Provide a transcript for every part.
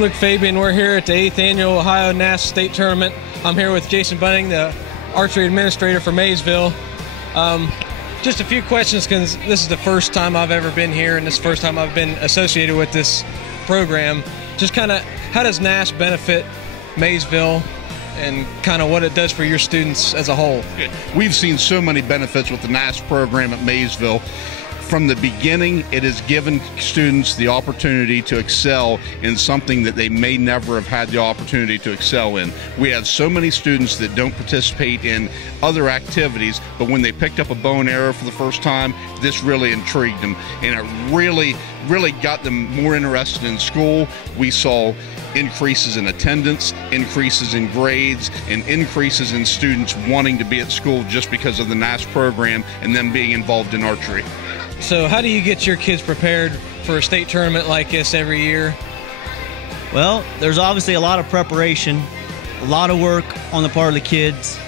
I'm Luke Fabian. We're here at the 8th Annual Ohio NASP State Tournament. I'm here with Jason Bunning, the archery administrator for Maysville. Just a few questions, because this is the first time I've ever been here, and this is the first time I've been associated with this program. Just kind of, how does NASP benefit Maysville, and kind of what it does for your students as a whole? We've seen so many benefits with the NASP program at Maysville. From the beginning, it has given students the opportunity to excel in something that they may never have had the opportunity to excel in. We have so many students that don't participate in other activities, but when they picked up a bow and arrow for the first time, this really intrigued them, and it really got them more interested in school. We saw increases in attendance, increases in grades, and increases in students wanting to be at school just because of the NASP program and them being involved in archery. So how do you get your kids prepared for a state tournament like this every year? Well, there's obviously a lot of preparation, a lot of work on the part of the kids.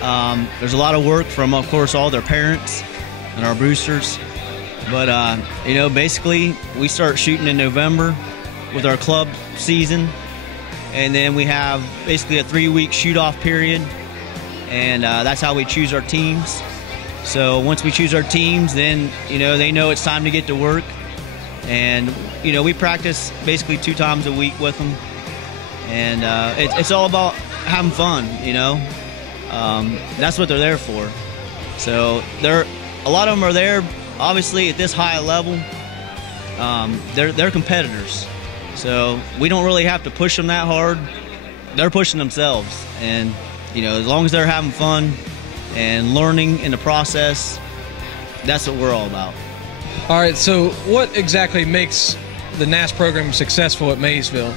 There's a lot of work from, of course, all their parents and our boosters. But, you know, basically we start shooting in November with our club season. And then we have basically a 3-week shoot-off period. And that's how we choose our teams. So once we choose our teams, then, you know, they know it's time to get to work. And, you know, we practice basically 2 times a week with them. And it's all about having fun, you know. That's what they're there for. So a lot of them are there, obviously, at this high level. They're competitors. So we don't really have to push them that hard. They're pushing themselves. And, you know, as long as they're having fun and learning in the process, that's what we're all about. All right, so what exactly makes the NASP program successful at Maysville?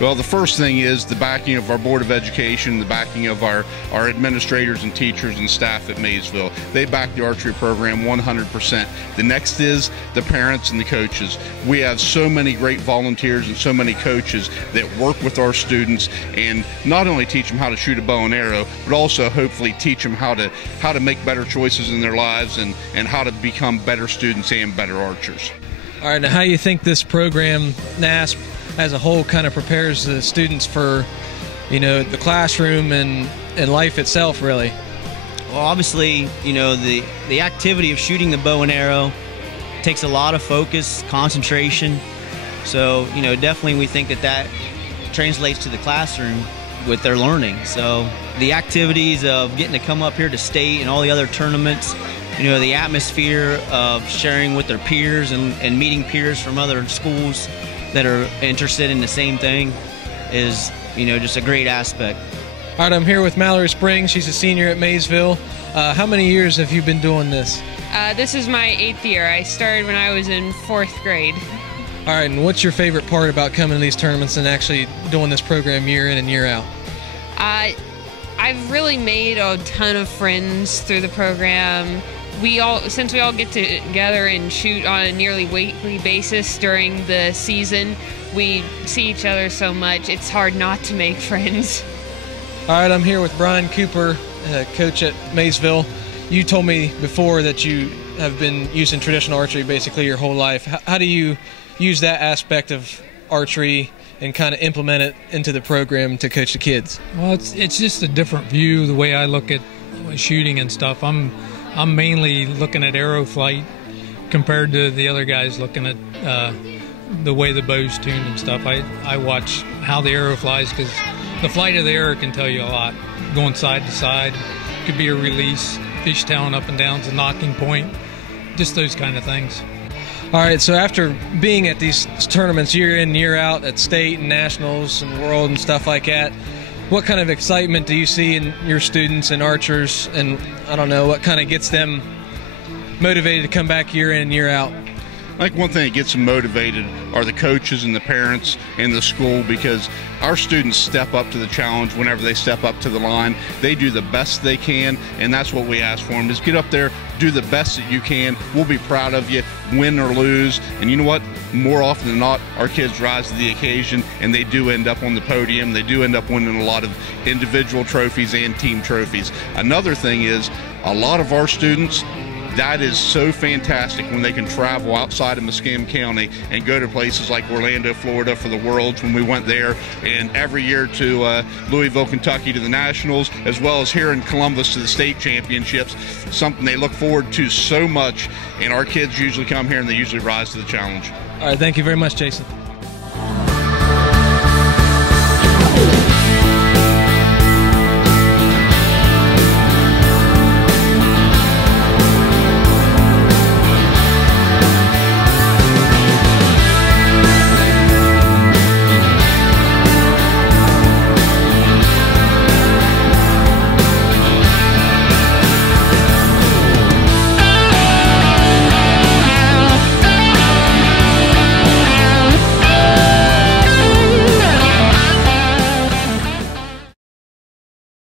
Well, the first thing is the backing of our Board of Education, the backing of our administrators and teachers and staff at Maysville. They back the archery program 100%. The next is the parents and the coaches. We have so many great volunteers and so many coaches that work with our students and not only teach them how to shoot a bow and arrow, but also hopefully teach them how to make better choices in their lives and how to become better students and better archers. All right, now how do you think this program, NASP, as a whole, kind of prepares the students for, you know, the classroom and life itself, really? Well, obviously, you know, the activity of shooting the bow and arrow takes a lot of focus, concentration. So, you know, definitely we think that translates to the classroom with their learning. So the activities of getting to come up here to state and all the other tournaments, you know, the atmosphere of sharing with their peers and meeting peers from other schools that are interested in the same thing is, you know, just a great aspect. All right, I'm here with Mallory Springs. She's a senior at Maysville. How many years have you been doing this? This is my 8th year. I started when I was in 4th grade. All right, and what's your favorite part about coming to these tournaments and actually doing this program year in and year out? I've really made a ton of friends through the program. Since we all get together and shoot on a nearly weekly basis during the season, we see each other so much, it's hard not to make friends. All right, I'm here with Brian Cooper, coach at Maysville. You told me before that you have been using traditional archery basically your whole life. How do you use that aspect of archery and kind of implement it into the program to coach the kids? Well, it's just a different view, the way I look at shooting and stuff. I'm mainly looking at arrow flight compared to the other guys looking at the way the bow's tuned and stuff. I watch how the arrow flies, because the flight of the arrow can tell you a lot. Going side to side, could be a release, fishtailing up and down is a knocking point, just those kind of things. All right, so after being at these tournaments year in, year out at state and nationals and world and stuff like that, what kind of excitement do you see in your students and archers, and I don't know, what kind of gets them motivated to come back year in and year out? I think one thing that gets them motivated are the coaches and the parents and the school, because our students step up to the challenge whenever they step up to the line. They do the best they can, and that's what we ask for them, is get up there, do the best that you can. We'll be proud of you, win or lose. And you know what? More often than not, our kids rise to the occasion, and they do end up on the podium. They do end up winning a lot of individual trophies and team trophies. Another thing is, a lot of our students, That is so fantastic when they can travel outside of Muskingum County and go to places like Orlando, Florida for the Worlds when we went there, and every year to Louisville, Kentucky to the Nationals, as well as here in Columbus to the state championships. Something they look forward to so much, and our kids usually come here and they usually rise to the challenge. All right, thank you very much, Jason.